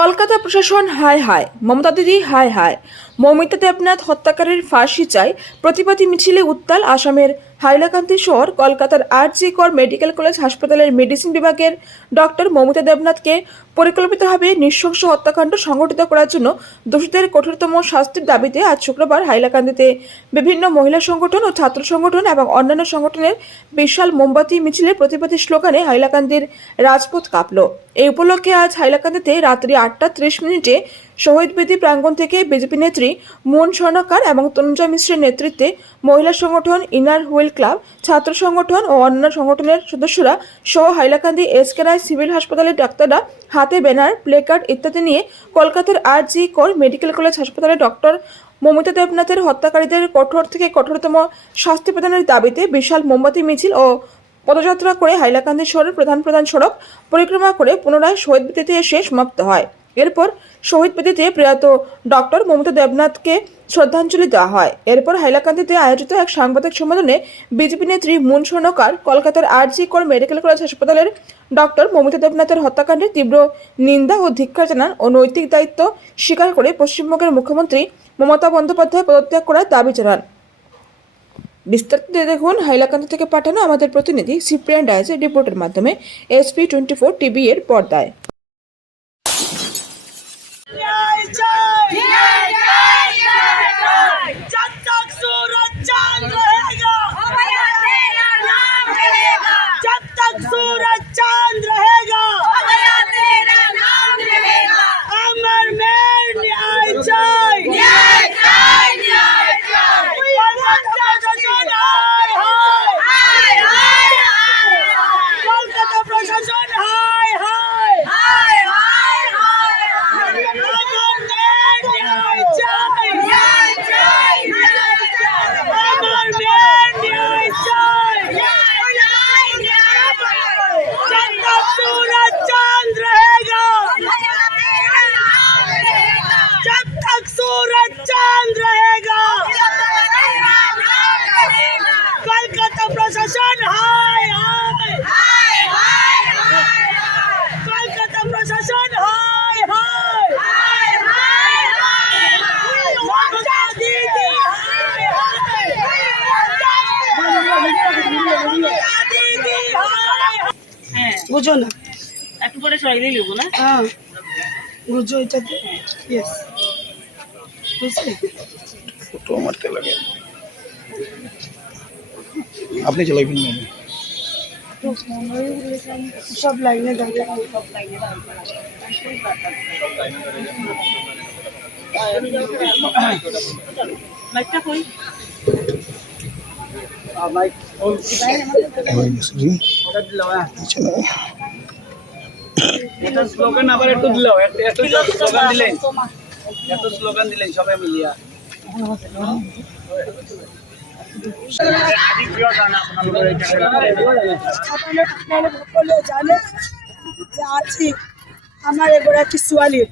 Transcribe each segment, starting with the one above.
কলকাতা প্রশাসন হায় হায়, মমতা দিদি হায় হায়, মৌমিতা দেবনাথ হত্যাকারীর ফাঁসি চাই, প্রতিবাদী মিছিলে উত্তাল আসামের হাইলাকান্দি শহর। কলকাতার আর.জি. কর মেডিকেল কলেজ হাসপাতালের মেডিসিন বিভাগের ডক্টর মৌমিতা দেবনাথকে পরিকল্পিতভাবে নৃশংস হত্যাকাণ্ড সংঘটিত করার জন্য দোষীদের কঠোরতম শাস্তির দাবিতে আজ শুক্রবার হাইলাকান্দিতে বিভিন্ন মহিলা সংগঠন ও ছাত্র সংগঠন এবং অন্যান্য সংগঠনের বিশাল মোমবাতি মিছিলের প্রতিবাদী স্লোগানে হাইলাকান্দির রাজপথ কাঁপল। এই উপলক্ষে আজ হাইলাকান্দিতে রাত্রি 8:30 শহীদ বেদি প্রাঙ্গণ থেকে বিজেপি নেত্রী মোহন স্বর্ণকার এবং তনুজা মিশ্রের নেতৃত্বে মহিলা সংগঠন ইনার হুইল ক্লাব, ছাত্র সংগঠন ও অন্যান্য সংগঠনের সদস্যরা সহ হাইলাকান্দি এস.কে. রায় সিভিল হাসপাতালের ডাক্তাররা হাতে ব্যানার, প্লেকার্ড ইত্যাদি নিয়ে কলকাতার আর.জি. কর মেডিকেল কলেজ হাসপাতালে ডক্টর মৌমিতা দেবনাথের হত্যাকারীদের কঠোর থেকে কঠোরতম শাস্তি প্রদানের দাবিতে বিশাল মোমবাতি মিছিল ও পদযাত্রা করে হাইলাকান্দি শহরের প্রধান সড়ক পরিক্রমা করে পুনরায় শহীদ বেদিতে এসে সমাপ্ত হয়। এরপর শহীদ বেদিতে প্রয়াত ডক্টর মৌমিতা দেবনাথকে শ্রদ্ধাঞ্জলি দেওয়া হয়। এরপর হাইলাকান্দিতে আয়োজিত এক সাংবাদিক সম্মেলনে বিজেপি নেত্রী মোহন স্বর্ণকার কলকাতার আর.জি. কর মেডিকেল কলেজ হাসপাতালের ডক্টর মৌমিতা দেবনাথের হত্যাকাণ্ডের তীব্র নিন্দা ও ধিক্কার জানান ও নৈতিক দায়িত্ব স্বীকার করে পশ্চিমবঙ্গের মুখ্যমন্ত্রী মমতা বন্দ্যোপাধ্যায় পদত্যাগ করার দাবি জানান। বিস্তারিত দেখুন হাইলাকান্দি থেকে পাঠানো আমাদের প্রতিনিধি সিপ্রিয়ান ডায়েসের রিপোর্টের মাধ্যমে SP24 টিভি এর পর্দায়। प्रशासन हाय हाय हाय कलकत्ता प्रशासन हाय हाय हाय ममता दीदी हाय हाय বুঝো না একটু পরে সরাইলেই লিখবো না। হ্যাঁ বুঝো এটাতে ইয়েস বুঝলি ফটো মারতে লাগে আপনি চালাইবেন না সব লাইনে লাইটটা কই মাইক এটা স্লোগান আবার একটু দিলাও একটু স্লোগান দিলেন সবাই মিলিয়া আমার এগৰাকী ছোৱালীৰ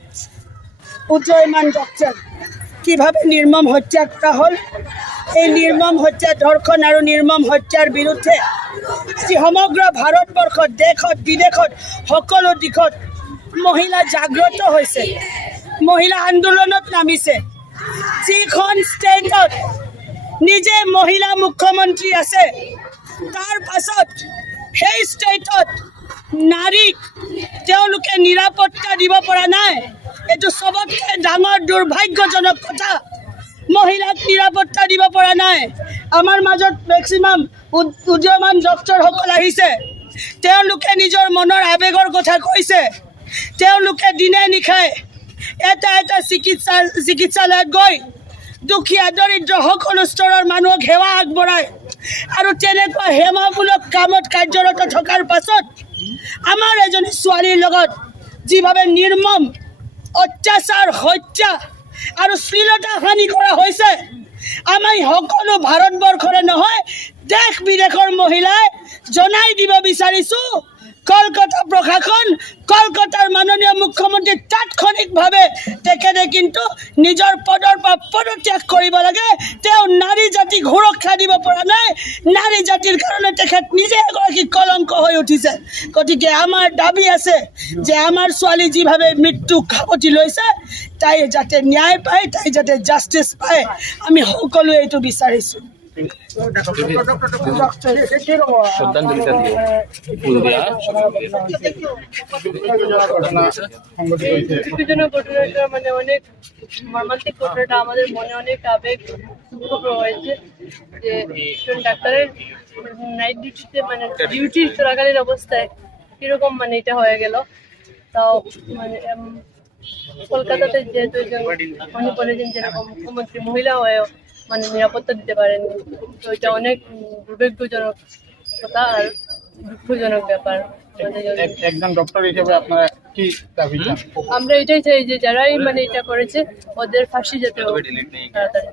উদয়মান ডক্টৰ কিভাবে নির্মম হত্যা করা হল। এই নির্মম হত্যা, ধর্ষণ আর নির্মম হত্যার বিরুদ্ধে সমগ্র ভারতবর্ষত, দেশত বিদেশত সকলো দিশত মহিলা জাগ্ৰত হৈছে, মহিলা আন্দোলনত নামিছে। যিখন ষ্টেটত নিজে মহিলা মুখ্যমন্ত্ৰী আছে, তাৰ পাছত সেই ষ্টেটত নাৰীক তেওঁলোকে নিৰাপত্তা দিব পৰা নাই। এইটো সবতকৈ ডাঙৰ দুৰ্ভাগ্যজনক কথা। মহিলাক নিৰাপত্তা দিব পৰা নাই। আমাৰ মাজত মেক্সিমাম উদীয়মান ডক্টৰসকল আহিছে, তেওঁলোকে নিজৰ মনৰ আৱেগৰ কথা কৈছে। তেওঁলোকে দিনে নিশাই এটা চিকিৎসালয়ত গৈ দুখীয়া দৰিদ্ৰ সকলো স্তৰৰ মানুহক সেৱা আগবঢ়ায় আৰু তেনেকুৱা সেৱামূলক কামত কাৰ্যৰত থকাৰ পাছত আমাৰ এজনী ছোৱালীৰ লগত যিভাৱে নিৰ্মম অত্যাচাৰ, হত্যা আৰু শ্লীলতা হানি কৰা হৈছে, আমি সকলো ভাৰতবৰ্ষৰে নহয় দেশ বিদেশৰ মহিলাই জনাই দিব বিচাৰিছোঁ, কলকাতা প্ৰশাসন, কলকাতাৰ মাননীয় মুখ্যমন্ত্ৰী তাৎক্ষণিকভাৱে তেখেতে কিন্তু নিজৰ পদৰ পৰা পদত্যাগ কৰিব লাগে। তেওঁ নাৰী জাতিক সুৰক্ষা দিব পৰা নাই, নাৰী জাতিৰ কাৰণে তেখেত নিজে এগৰাকী কলংক হৈ উঠিছে। গতিকে আমাৰ দাবী আছে যে আমাৰ ছোৱালী যিভাৱে মৃত্যু সাৱটি লৈছে, তাই যাতে ন্যায় পায়, তাই যাতে জাষ্টিছ পায়, আমি সকলোৱে এইটো বিচাৰিছোঁ। শ্রদ্ধাঞ্জলি দিয়ে ফুল দেওয়া দুঃখজনক ঘটনাটা মানে অনেক মর্মান্তিক ঘটনাটা আমাদের মনে অনেক আবেগ হয়েছে যে একজন ডাক্তারের নাইট ডিউটিতে মানে ডিউটি চলাকালীন অবস্থায় কিরকম মানে এটা হয়ে গেল। তাও মানে কলকাতাতে যেহেতু মনে করেছেন যেরকম মুখ্যমন্ত্রী মহিলা হয়েও মানে নিরাপত্তা দিতে পারেনি, তো এটা অনেক দুর্ভাগ্যজনক কথা আর দুঃখজনক ব্যাপার আমাদের জন্য। একজন ডক্টর হিসেবে আপনারা কি দাবি? আমরা এটাই চাই যে যারাই মানে এটা করেছে ওদের ফাঁসি যাতে হোক তাড়াতাড়ি।